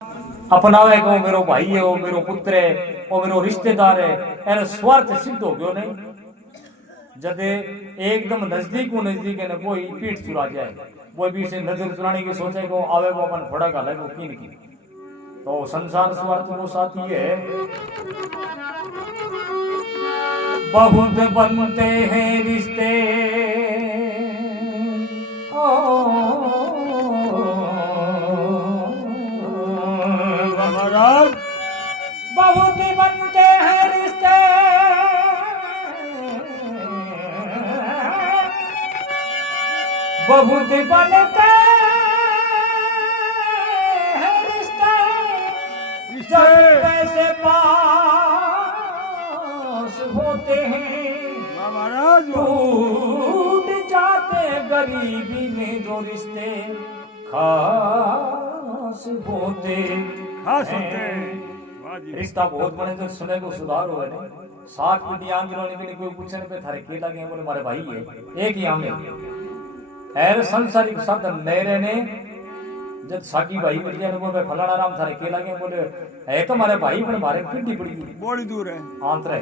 अपनावे को मेरो भाई है, वो मेरो पुत्र है, वो मेरो रिश्तेदार है, अरे स्वार्थ सिद्ध हो गयो नहीं। जब एकदम नजदीक है ना, कोई पीठ चुरा जाए, कोई भी से नजर चुराने की सोचे को आवे को अपन फोड़ा का लगे की नहीं। तो संसार स्वार्थ वो साथी है। बहुत बनते हैं रिश्ते बहुत बनते हैं रिश्ते, बहुत बनते हैं रिश्ते, जब पैसे पास होते हैं टूट जाते, गरीबी में जो रिश्ते खास होते हैं। रिश्ता बहुत बने तो समय को सुधार हो है। 7 पीढ़ी आंदोलन के कोई पूछने पे थारे के लगे बोले हमारे भाई है एक ही आमे ऐर संसारिक शब्द मेरे ने जब साकी भाई मिल गया बोले फलाना राम थारे के लगे बोले है तो हमारे भाई पर हमारे पीढ़ी पड़ी बड़ी दूर है आंतर है।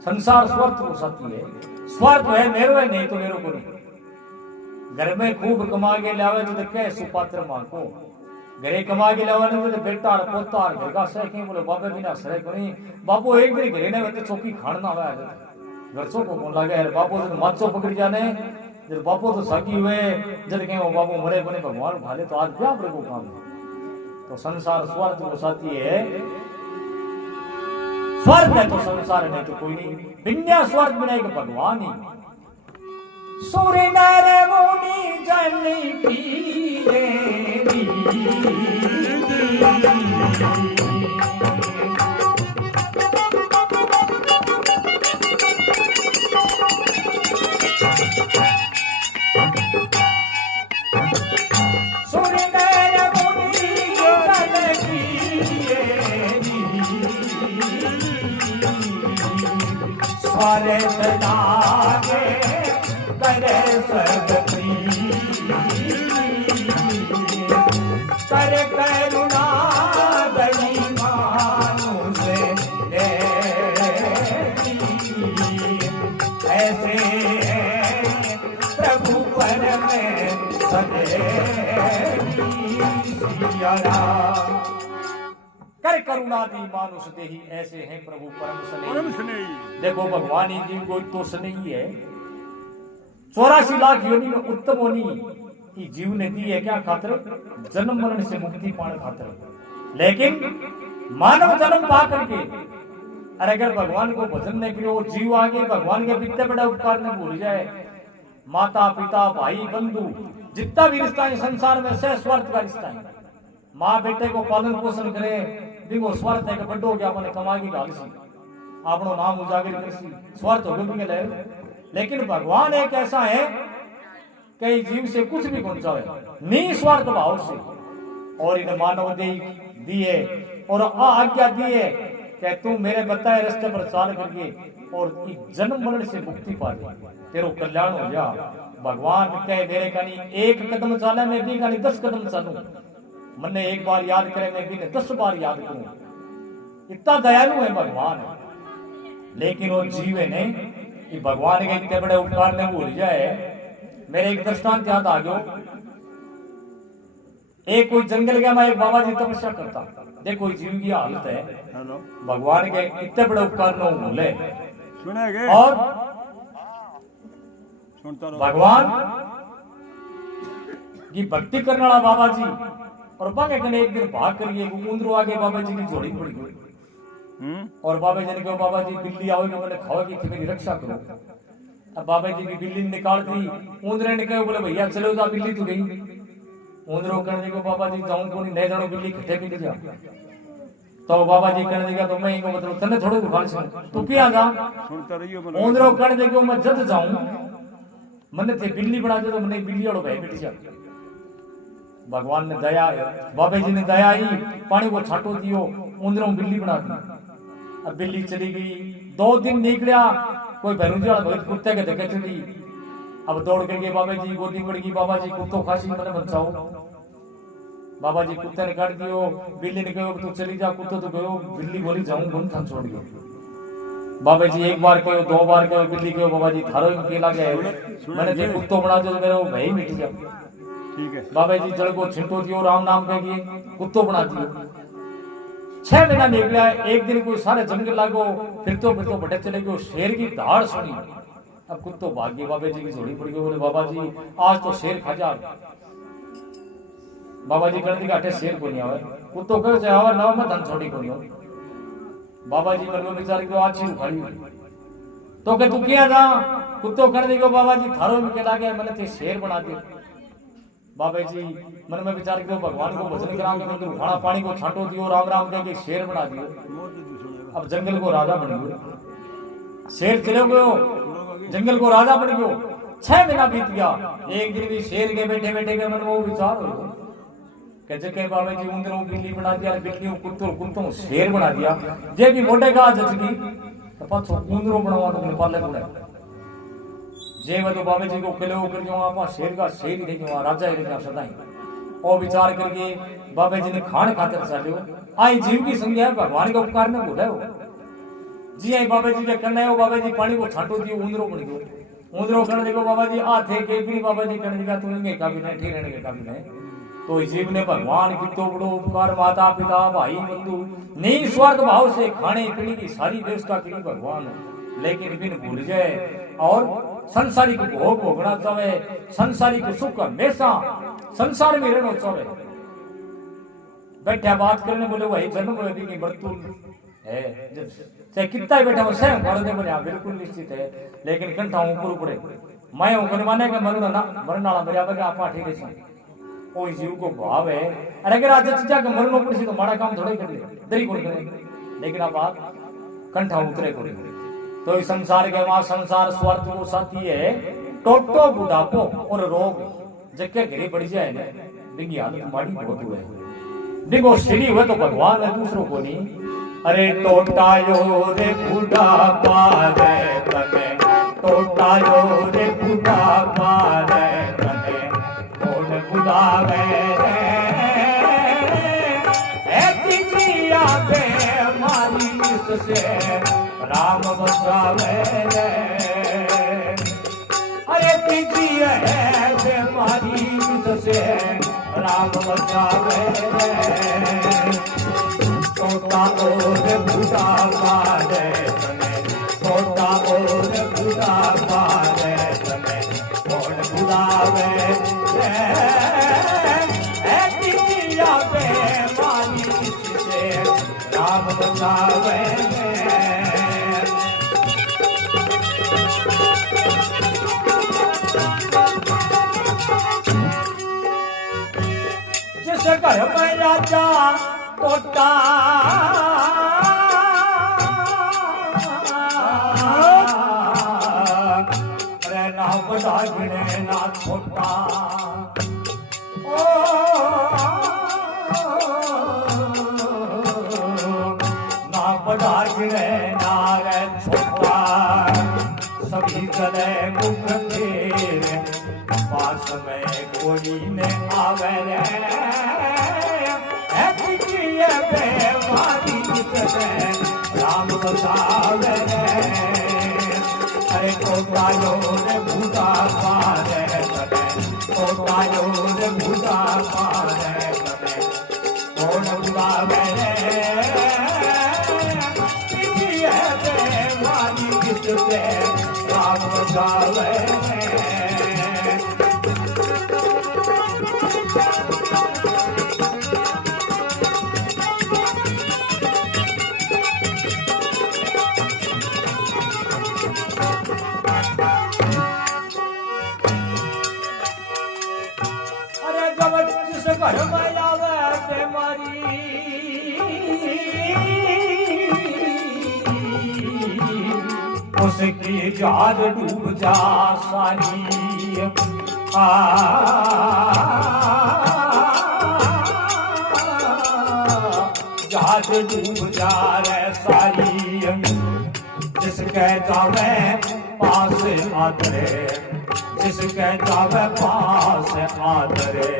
संसार स्वार्थ को साथी है, स्वार्थ है मेरो है नहीं तो मेरो को नहीं। घर में खूब कमा के लावे तो क्या सुपात्र मांगो, घरे कमा के लावा ने तो बेटा और पोता और घर का सह के बोले बाबे बिना सरे को नहीं। बापू एक दिन घरे ने तो चौकी खाना आवे घर सो को कौन लागे यार। बापू तो माचो पकड़ जाने जब बापू तो सगी हुए जब के वो बापू मरे बने भगवान भाले तो आज क्या अपने को काम। तो संसार स्वार्थ को साथी है, स्वार्थ है तो संसार नहीं तो कोई नहीं। बिना स्वार्थ बिना एक भगवान ही। सूर्य नर मुनि जन की स्वार्थ लागे करे सब कर करुणा बड़ी मानुष ऐसे प्रभु पर में सदे कर करुणा दी मानुष देही ऐसे हैं प्रभु परम स्नेही। देखो भगवान ही जीव कोई तो स्नेही है। 84 लाख योनि में उत्तम होनी की जीव ने दी है क्या खातिर? जन्म मरण से मुक्ति पाने खातिर। लेकिन मानव जन्म पा करके अरे अगर भगवान को भजन नहीं करो जीव आगे भगवान के इतने बड़ा उपकार में भूल जाए। माता पिता भाई बंधु जितना भी रिश्ता है संसार में से स्वार्थ का रिश्ता है। माँ बेटे को पालन पोषण करे देखो स्वार्थ है कि बड्डो क्या अपने कमा की गाल सी आपनो नाम उजागर करसी स्वार्थ हो गए। लेकिन भगवान एक ऐसा है कि जीव से कुछ भी पहुंचावे निस्वार्थ भाव से और इन्हें मानव दिए और आज्ञा दी है कि तू मेरे बताए रास्ते पर चाल करके और जन्म मरण से मुक्ति पा ले तेरो कल्याण हो जा। भगवान कहे मेरे कनी एक कदम चाले मैं भी कनी 10 कदम चलूं, मन्ने एक बार याद करे मैं भी 10 बार याद करूं। इतना दयालु है भगवान। लेकिन वो जीव है नहीं कि भगवान के इतने बड़े उपकार ने भूल जाए। मेरे एक दृष्टांत याद आ गयो। एक कोई जंगल गया मैं एक बाबा जी तपस्या करता देखो जीव की हालत है। भगवान के इतने बड़े उपकार न भूले और भगवान की भक्ति करने वाला बाबा जी और बाबा कने एक दिन भाग करिए उंदरो आगे बाबा जी की जोड़ी पड़ गई और बाबा जी ने कहा बाबा जी बिल्ली आओगी मैंने खाओगी तो मेरी रक्षा करो। अब बाबा जी की बिल्ली निकाल दी उंदरे ने कहा बोले भैया चलो जा बिल्ली तो गई। उंदरो कहने को बाबा जी जाऊं को नहीं जानो बिल्ली खट्टे पी जा। तो बाबा जी कहने देगा तो मैं इनको मतलब तने थोड़े उखाड़ से तू क्या जा उंदरो कहने देगा मैं जद जाऊं मने थे बिल्ली बना दे तो मने बिल्ली वालों भाई बैठ जा। भगवान ने दया बाबा जी ने दया ही पानी को छाटो दियो उंदरों बिल्ली बना दी। अब बिल्ली चली गई 2 दिन निकलिया कोई भैरूजी वाला भगत कुत्ते के धक्के चली। अब दौड़ करके बाबा जी गोदी पड़ गई बाबा जी कुत्तों खासी मैंने बचाओ। बाबा जी कुत्ते ने काट दियो, बिल्ली ने कहो तू चली जा, कुत्तो तो कहो बिल्ली बोली जाऊं कौन थान छोड़ गयो। बाबा जी एक बार कहो, दो बार कहो, बिल्ली कहो बाबा जी थारो के लागे मैंने जे कुत्तो बना दो मेरा भय मिट गया। ठीक है बाबा जी जड़ को छिंटो दियो, राम नाम कह कुत्तो बना दियो। 6 महीना निकला, एक दिन कोई सारे जंगल लागो, फिर तो भटक चले गयो, शेर की धाड़ सुनी, अब कुत्तो भाग गए, बाबा जी की झोली पड़ गई, बोले बाबा जी आज तो शेर खा जा। बाबा जी कहते घाटे शेर को नहीं आवे, कुत्तो कहो चाहे आवे ना मैं धन छोड़ी को नहीं। बाबा जी मन में विचार करो आज छी उखाड़ी तो के तू किया जा, कुत्तो कहने को बाबा जी थारो में के लागे मैंने ते शेर बना दिया। बाबा जी मन में विचार करो भगवान को भजन कराम के उठाना पानी को छांटो दियो, राम राम कह के शेर बना दियो। अब जंगल को राजा बन गयो, शेर चले गयो, जंगल को राजा बन गयो। 6 महीना बीत गया, एक दिन भी शेर के बैठे बैठे के मन में वो विचार हो कि जके बाबा जी उंदरों बिल्ली बना दिया, बिल्लियों कुत्तों शेर बना दिया, जे भी मोटे का जचगी तो पाछो उंदरों बनवा तो पाले गुणे जे मैं तो बाबा जी को किलो कर जो आप शेर का शेर ही नहीं राजा ही नहीं सदाई और विचार करके बाबा जी ने खान खातिर चलियो। आई जीव की संज्ञा भगवान के उपकार ने भूले हो जी। आई बाबा जी के करना है, बाबा जी पानी को छांटो दियो, उंदरों बन गयो। उंदरों करने देखो बाबा जी आ थे के बाबा जी करने का तू इनके काबिल है, ठीक रहने के काबिल है। तो जीव ने भगवान की तो बड़ो उपकार, माता पिता भाई बंधु निस्वार्थ भाव से खाने पीने की सारी व्यवस्था करी भगवान, लेकिन बिन भूल जाए और संसारिक भोग भोगना चाहे, संसारिक सुख हमेशा संसार में रहना चाहे। बैठा बात करने बोले वही जन्म की मृत्यु है, चाहे कितना ही बैठा हो स्वयं मरने बोले बिल्कुल निश्चित है, लेकिन कंठा ऊपर ऊपर मैं ऊपर माने का मरना ना मरना वाला मेरा बगे आप ठीक है कोई जीव को भाव है। अरे अगर आज चीजा के मरनो पड़ी तो माड़ा काम थोड़ा ही कर ले दरी कोण करे, लेकिन आप बात कंठा उतरे को तो इस संसार के वहां संसार स्वार्थ को साथी है, टोटो बुढ़ापो और रोग जगह घिरी पड़ जाए ना डिगी हालत माड़ी बहुत हुए डिगो सीढ़ी हुए तो भगवान है दूसरों को नहीं। अरे टोटायो रे बुढ़ापा रे तने, टोटायो रे बुढ़ापा रे तने कौन बुलावे रे ऐसी जिया पे मारी इससे राम बचावे रे। अरे पीछे है बीमारी से राम बचावे रे। तोता और बूढ़ा पाले तने, तोता और बूढ़ा पाले तने कौन बुलावे रे ऐसी जिया पे मारी से राम बचावे रे। जिस घर में राजा तोता अरे ना बड़ा गिने ना छोटा, ओ ना बड़ा गिने ना रे छोटा, सभी गले मुख तेरे पास में कोई ने आवे रे राम बचावे रे। अरे टोटायो रे बूढ़ा पारे तने, टोटायो रे बूढ़ा पारे तने कौन बुलावे रे मानी किससे राम बचावे रे। घर में आवे के मारी उसकी जान डूब जा सारी, जान डूब जा रे सारी। जिसके जावे पास आदरे, जिसके जावे पास आदरे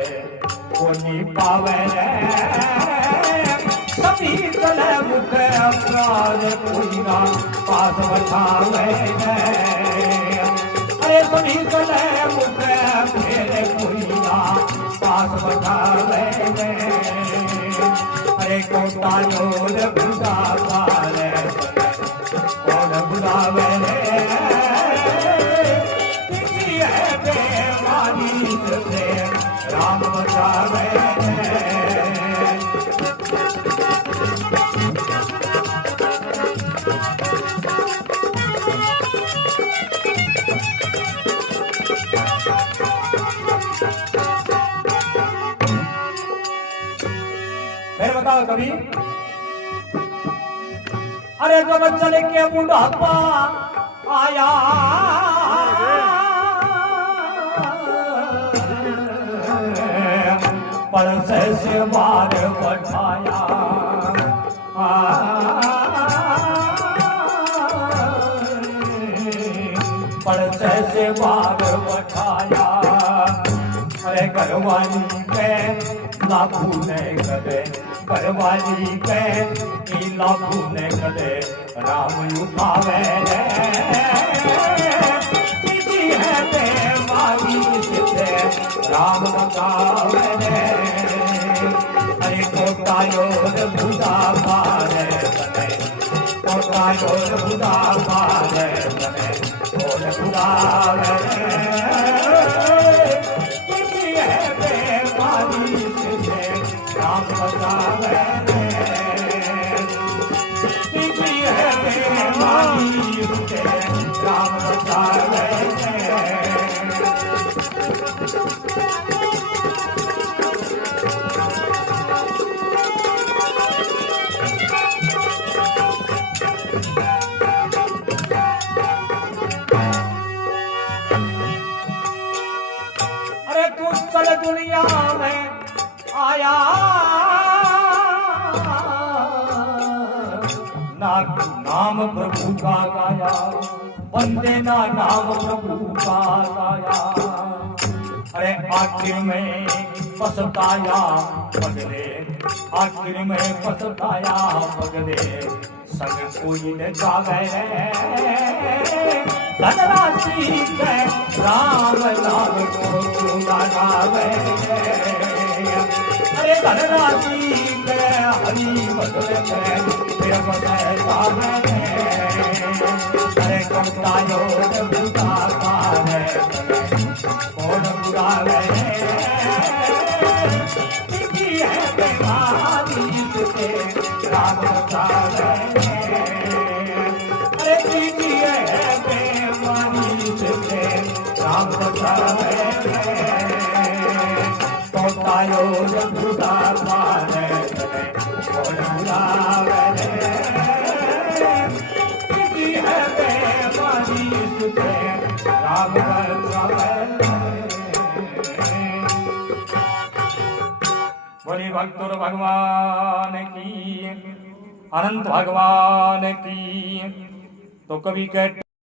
कोनी पावे रे सभी चले मुख अपराध कोई ना पास बठावे रे अरे सभी चले मुख मेरे कोई ना पास बठावे रे अरे कोटा जोर बुदा पाले कौन बुलावे रे किसी है बेमानी से राम बचावे फिर बताओ कभी अरे जब चले के बुढ़ापा आया परसे से बार बैठाया परसे से बार बैठाया अरे घरवाली के लाभू ने कदे घरवाली के लाभू ने कदे राम उठावे रे किसी है बेमारी से राम बचावे रे अरे कोटा योर बुदा पारे बने कोटा योर बुदा पारे बने और बुदावे किसी है बेमारी से राम बचावे किसी है बेमारी से राम बचावे अरे तू चल दुनिया में आया ना नाम प्रभु का गाया बंदे ना नाम प्रभु का गाया अरे आखिर में पछताया पगले आखिर में पछताया पगले संग कोई न जावे धनराशि के राम नाम को तू गावे अरे धनराशि के हरि बदल के फिर बदल पावे अरे करता योग बुदा पावे कौन बुलावे किसी है बेमारी से राम बचावे अरे किसी है बेमारी से राम बचावे कोटा योग बुदा पावे कौन बुलावे किसी है बेमारी से राम बचावे बोली भक्तों भगवान की अनंत भगवान की तो कभी कहते